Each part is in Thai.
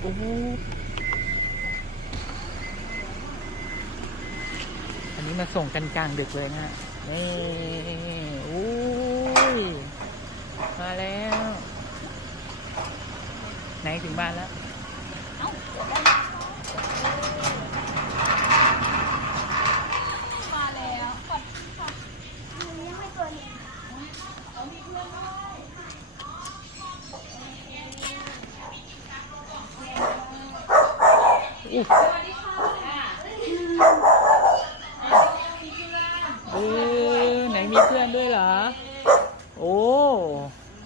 โอ้หอันนี้มาส่งกันกลางดึกเลยนะฮะนี่โอ้ยมาแล้ว ไหนถึงบ้านแล้วมาแล้วกดยังไม่เกินเอามีเพื่อนด้วย อุ๊ยสวัสดีค่ะมีเพื่อนเออไหนมีเพื่อนด้วยเหรอ โอ้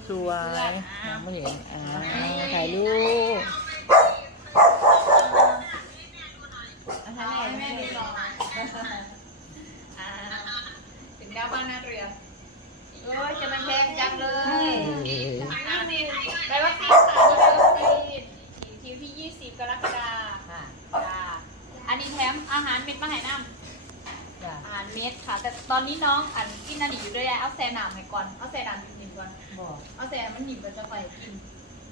สวยมองไม่เห็นอ่าถ่ายรูปเอาให้แม่ดูก่อนอ่าถึงดาวบ้านนาเรือโอ้ยจะมันแพงจังเลย อ่าไปวัคซีนค่ะนี่ไปวัคซีนคิวที่ 20 กรกฎาคมจ้าอั นนี้แถมอาหารเม็ดมาให้น้ำจ้ะอาหารเม็ดค่ะ แต่ตอนนี้น้องอันกินอันนี้อยู่ด้วยแหละเอาแซนหนามให้ก่อนเอาแซนหนามหนิมก่อน บอกเอาแซนมันหนิมมันจะไปกิน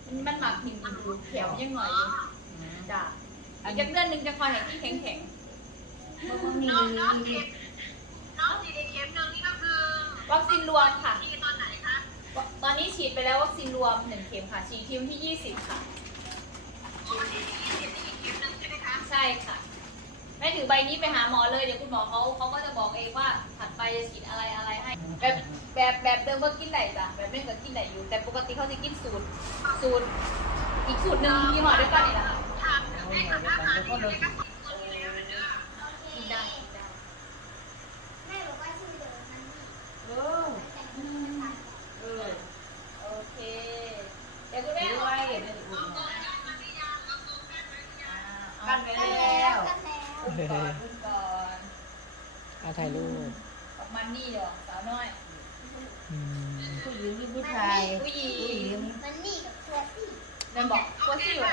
มันมันหมักหนิมอยู่แถวยังหน่อยอยู่จ้าอีกจักเดือนหนึงจะคอยให้ที่แข็งแข็งน้องน้องเข็มๆวัคซีนรวมค่ะตอนไหนคะตอนนี้ฉีดไปแล้ววัคซีนรวมหนึ่งเข็มค่ะฉีดคิวที่ 20 ค่ะใช่ค่ะแม่ ถือใบนี้ไปหาหมอเลยเดี๋ยวคุณหมอเขาเขาก็จะบอกเองว่าถัดไปจะฉีดอะไรอะไรให้ แบบแบบแบบเดิมก็กินได้จ้ะแบบไม่ก็กินได้อยู่ แต่ปกติเขาจะกินสูตรสูตร อีกสูตรหนึ่งยี่ห้อด้วยกันนี่แหละค่ะถามถึงให้กับอาหารที่ได้กับกินได้กินได้แม่บอกว่าชื่อเดิมมันเออเออโอเคเดี๋ยวคุณแม่ไว้กันไปแล้ว ก่อนขึ้นก่อนเอาถ่ายรูปกับมันนี่เดี๋ยวสาวน้อยอืมผู้หญิงหรือผู้ชายผู้หญิงมันนี่กับตัวที่เดินบอกตัวซี่อยู่